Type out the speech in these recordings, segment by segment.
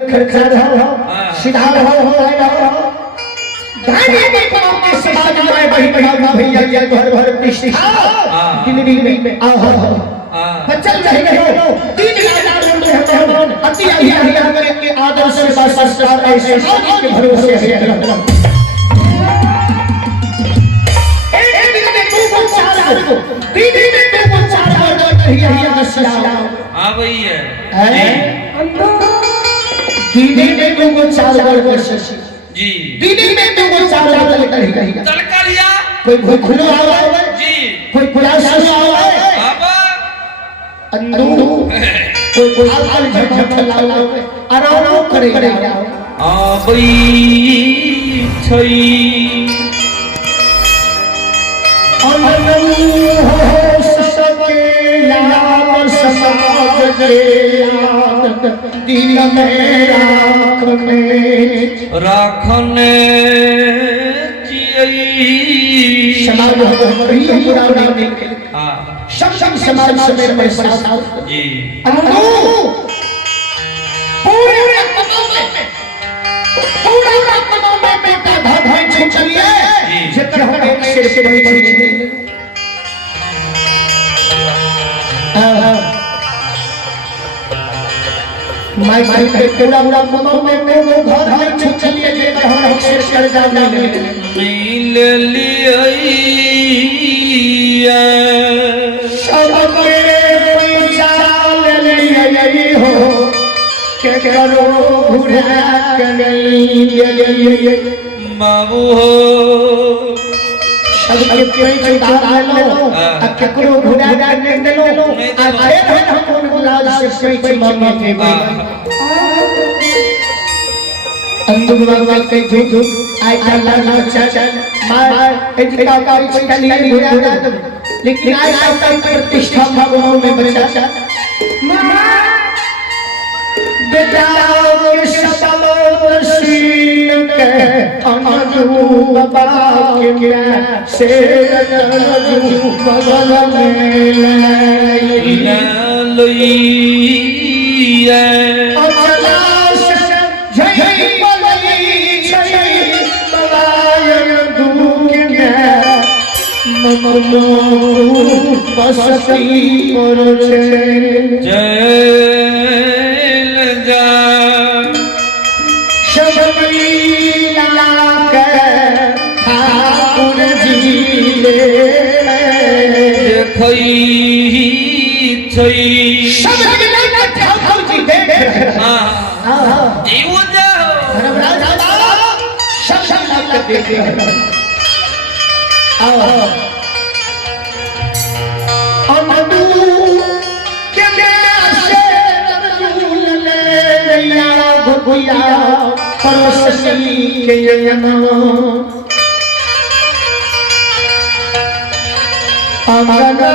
खड़खड़ा रहो सीधा रहो गाने में कमाओ के समाज में भैया भैया ये घर घर प्रतिष्ठा दिल्ली में आओ बचल रहे हो 3000 में हम अति अहिया के आदर्श से संस्कार ऐसे के भरोसे है एक दिन में तू को चार को तीन दिन में तू को चार अहिया नशा हां भैया दीदी ने तुमको चार बार कोशिश जी दीदी ने तुमको चार बार कही तड़का लिया कोई खुलो आवे जी कोई खुलासा आवे बाबा अंदू कोई आल झट लावे आराम करे आबई छई अननु हो सके याद समाज के याद दिल में राखने चियई समाज हमारी पूरा नहीं हां सब समाज में पैसा जी अनु पूरे कदम में बेटा धाई चलिए जितना हम एक सिर से नहीं चलिए माय के पूरा कदम में वो घर में चलिए जितना हम एक सिर कर जाने मिल लिया सब के पैसा ले लिए हो के करो घुरा के लिए बाबू हो सब के पैसा ले लो केकरो घुरा के ले लो आ फिर हम लाल से पैसा मांगे अंदर भगवान के झूठ आई चला चल मार इनका पैसा लिए घुरा दे लेकिन आज तक प्रतिष्ठा भगवान में बचा बेटा के सबलों सीन के अनजू बाबा के से अनजू बगल में लइया अचला से जय बलई जय बलाय दुख के ममो बसती और जय जा शबरी लाके ठाकुर जी ले देखई छई सब लाके ठाकुर जी देख हां जीव जाओ सब लाके देख आओ अमदू के से तरजुल ले या भुया परसनी के यनो अमना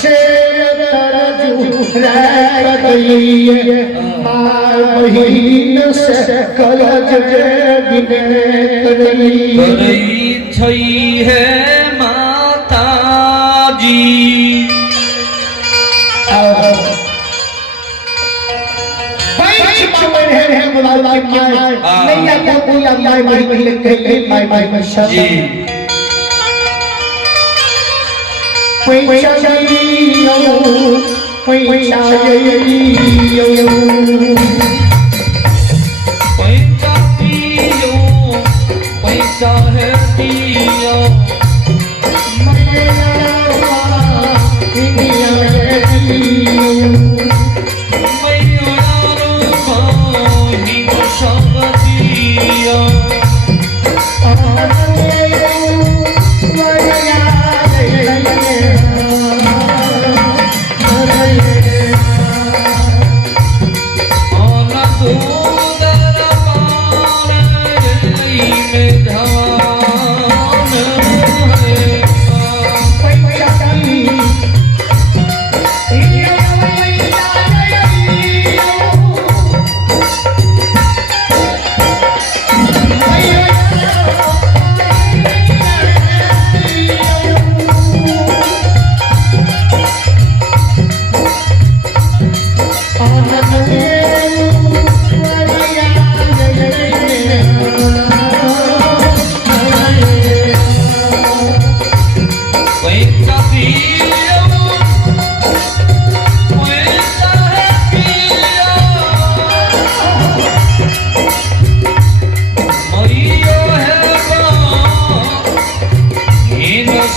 से तरजुल रहिए मार बहिन से कलज बिने करई छई है माता जी नहीं आता कोई माय माय माय जी पैसा दियो पैसा दियो पैसा दियो पैसा है दियो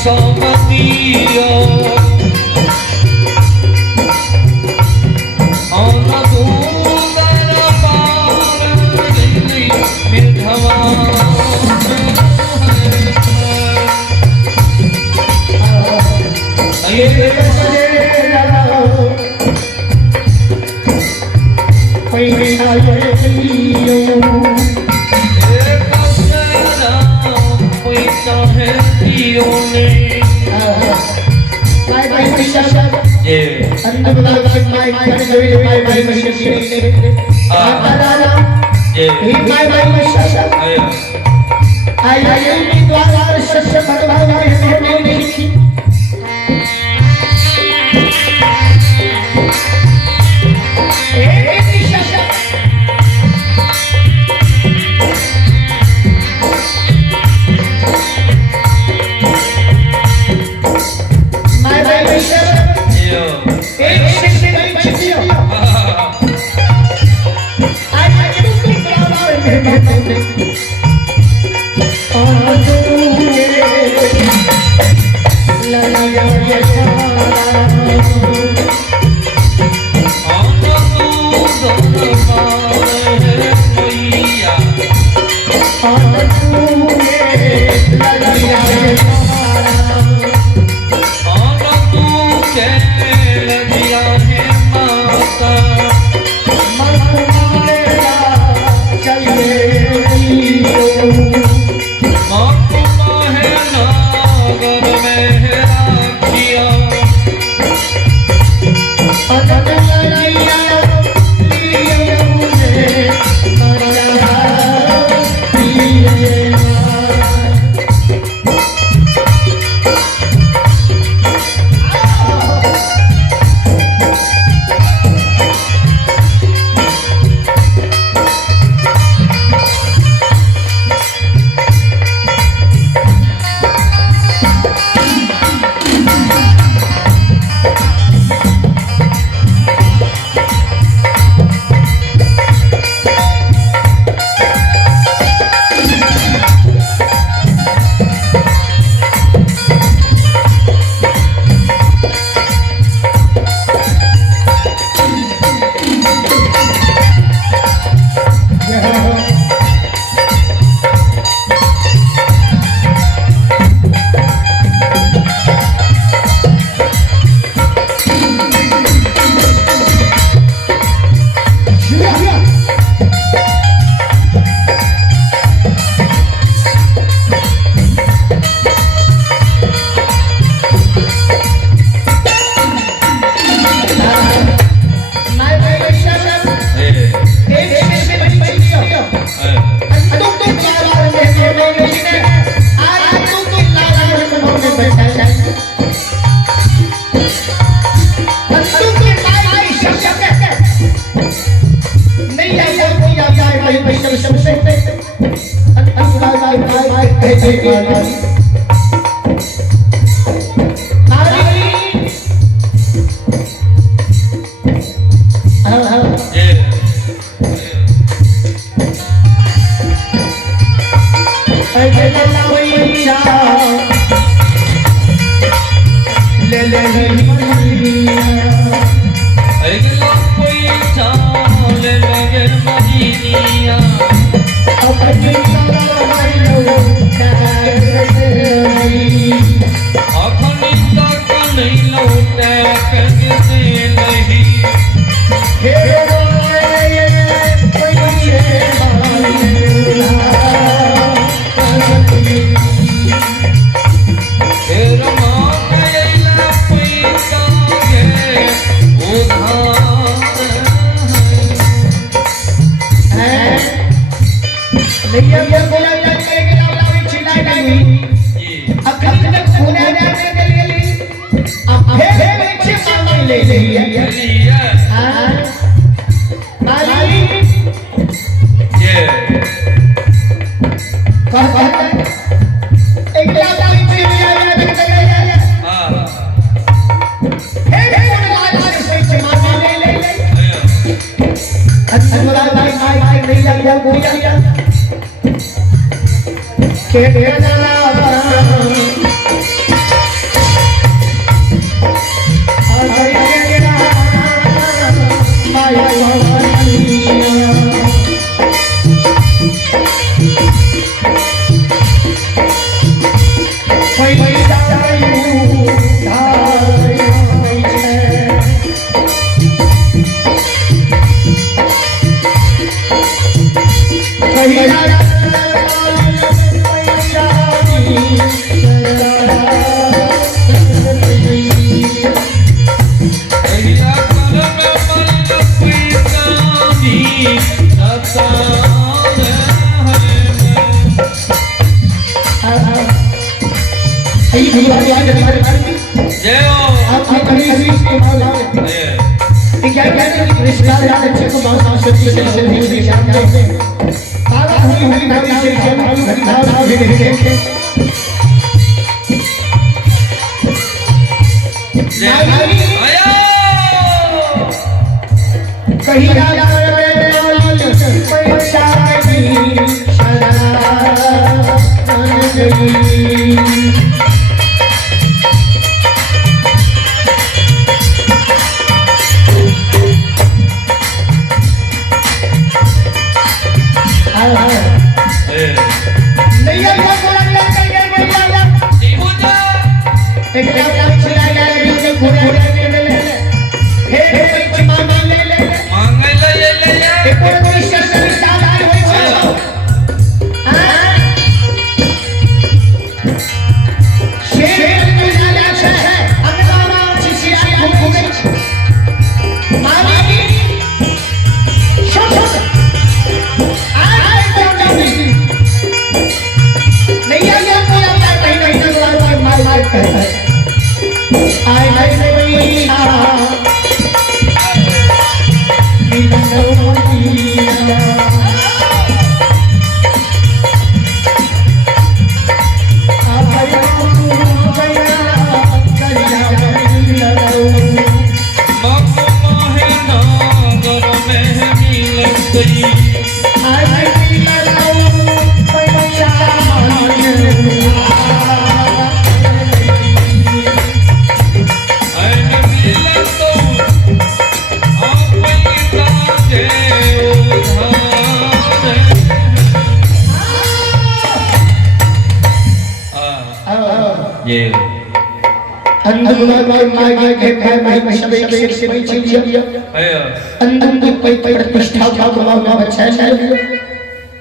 समतिया आना दूर पार दिल्ली में धवा पैसा है दियो ने के भैया कर में मल पैसानी सतार जय आपकी बड़ी अजीज के मौला क्या कहते हैं रिश्तेदार याद अच्छे को बहुत सच्ची से नहीं जानते तारा हुई भरी से जल भरी धारा भी देखे आया कहीं राजा पैसा की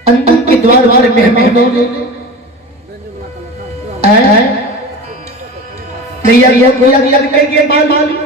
अंदर के द्वार मेहमान नैया कोया करके माल